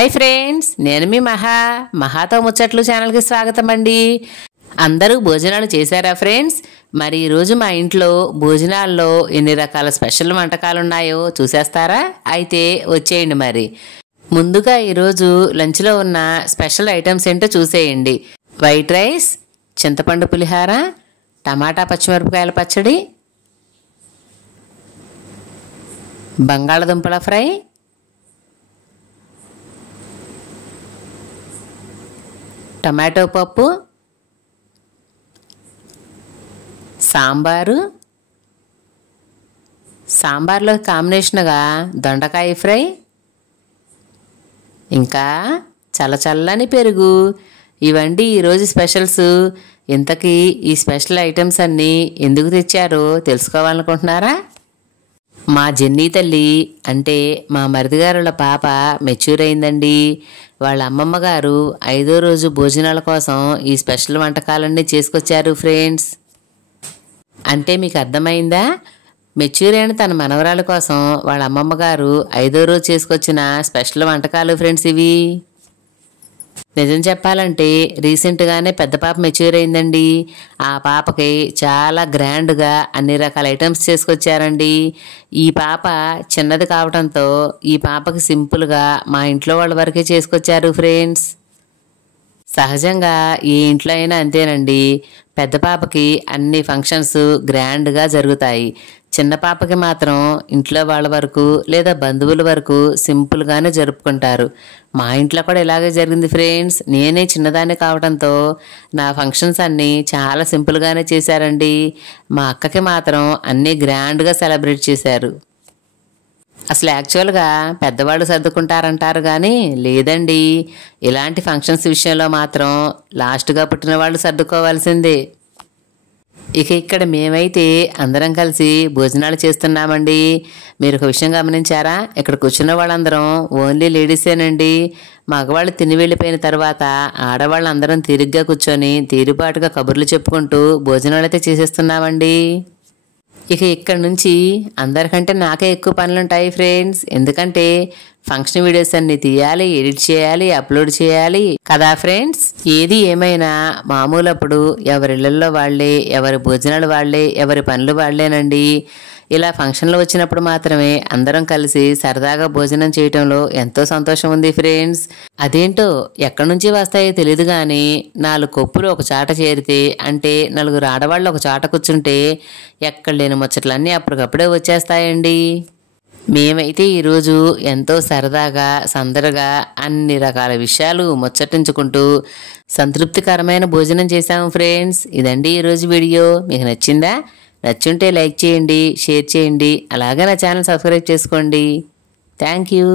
Hi friends, నేను మీ మహాతో ముచ్చట్లు ఛానల్కి స్వాగతం అండి. అందరూ భోజనాలు చేశారా ఫ్రెండ్స్? మరి ఈరోజు మా ఇంట్లో భోజనాల్లో ఎన్ని రకాల స్పెషల్ వంటకాలు ఉన్నాయో చూసేస్తారా? అయితే వచ్చేయండి. మరి ముందుగా ఈరోజు లంచ్లో ఉన్న స్పెషల్ ఐటమ్స్ ఏంటో చూసేయండి. వైట్ రైస్, చింతపండు పులిహార, టమాటా పచ్చిమిరపకాయల పచ్చడి, బంగాళదుంపల ఫ్రై, టమాటో పప్పు, సాంబార్లో కాంబినేషన్గా దొండకాయ ఫ్రై, ఇంకా చల్లచల్లని పెరుగు. ఇవండి ఈరోజు స్పెషల్స్. ఇంతకీ ఈ స్పెషల్ ఐటమ్స్ అన్నీ ఎందుకు తెచ్చారో తెలుసుకోవాలనుకుంటున్నారా? మా జెన్నీ తల్లి అంటే మా మరిదిగారుల పాప మెచ్యూర్ అయిందండి. వాళ్ళ అమ్మమ్మ గారు 5వ రోజు భోజనాల కోసం ఈ స్పెషల్ వంటకాలన్నీ చేసుకొచ్చారు ఫ్రెండ్స్. అంటే మీకు అర్థమైందా? మెచ్యూర్ అయిన తన మనవరాల కోసం వాళ్ళ అమ్మమ్మ గారు 5వ రోజు చేసుకొచ్చిన స్పెషల్ వంటకాలు ఫ్రెండ్స్ ఇవి. నిజం చెప్పాలంటే రీసెంట్గానే పెద్ద పాప మెచ్యూర్ అయిందండి. ఆ పాపకి చాలా గ్రాండ్గా అన్ని రకాల ఐటమ్స్ చేసుకొచ్చారండి. ఈ పాప చిన్నది కావడంతో ఈ పాపకి సింపుల్గా మా ఇంట్లో వాళ్ళ వరకే చేసుకొచ్చారు ఫ్రెండ్స్. సహజంగా ఏ ఇంట్లో అయినా అంతేనండి. పెద్ద పాపకి అన్ని ఫంక్షన్స్ గ్రాండ్గా జరుగుతాయి. చిన్న పాపకి మాత్రం ఇంట్లో వాళ్ళ వరకు లేదా బంధువుల వరకు సింపుల్గానే జరుపుకుంటారు. మా ఇంట్లో కూడా ఇలాగే జరిగింది ఫ్రెండ్స్. నేనే చిన్నదాన్ని కావడంతో నా ఫంక్షన్స్ అన్నీ చాలా సింపుల్గానే చేశారండి. మా అక్కకి మాత్రం అన్నీ గ్రాండ్గా సెలబ్రేట్ చేశారు. అసలు యాక్చువల్గా పెద్దవాళ్ళు సర్దుకుంటారంటారు కానీ లేదండి, ఇలాంటి ఫంక్షన్స్ విషయంలో మాత్రం లాస్ట్గా పుట్టిన వాళ్ళు సర్దుకోవాల్సిందే. ఇక ఇక్కడ మేమైతే అందరం కలిసి భోజనాలు చేస్తున్నామండి. మీరు ఒక విషయం గమనించారా? ఇక్కడ కూర్చున్న వాళ్ళందరం ఓన్లీ లేడీసేనండి. మగవాళ్ళు తిని వెళ్ళిపోయిన తర్వాత ఆడవాళ్ళు అందరం తీరిగ్గా కూర్చొని తీరుబాటుగా కబుర్లు చెప్పుకుంటూ భోజనాలు అయితే చేసేస్తున్నామండి. ఇక ఇక్కడ నుంచి అందరికంటే నాకే ఎక్కువ పనులుంటాయి ఫ్రెండ్స్. ఎందుకంటే ఫంక్షన్ వీడియోస్ అన్ని తీయాలి, ఎడిట్ చేయాలి, అప్లోడ్ చేయాలి కదా ఫ్రెండ్స్. ఏది ఏమైనా మామూలప్పుడు ఎవరి ఇళ్లలో వాళ్ళే, ఎవరి భోజనాలు వాళ్ళే, ఎవరి పనులు వాళ్ళేనండి. ఇలా ఫంక్షన్లు వచ్చినప్పుడు మాత్రమే అందరం కలిసి సరదాగా భోజనం చేయటంలో ఎంతో సంతోషం ఉంది ఫ్రెండ్స్. అదేంటో ఎక్కడి నుంచి వస్తాయో తెలియదు కానీ 4 కొప్పులు ఒక చాట చేరితే, అంటే 4 ఆడవాళ్ళు ఒక చాట కూర్చుంటే ఎక్కడ లేని ముచ్చట్లన్నీ అప్పటికప్పుడే వచ్చేస్తాయండి. మేమైతే ఈరోజు ఎంతో సరదాగా సందడిగా అన్ని రకాల విషయాలు ముచ్చటించుకుంటూ సంతృప్తికరమైన భోజనం చేశాము ఫ్రెండ్స్. ఇదండి ఈరోజు వీడియో. మీకు నచ్చిందా? నచ్చుంటే లైక్ చేయండి, షేర్ చేయండి, అలాగే నా ఛానల్ సబ్స్క్రైబ్ చేసుకోండి. Thank you.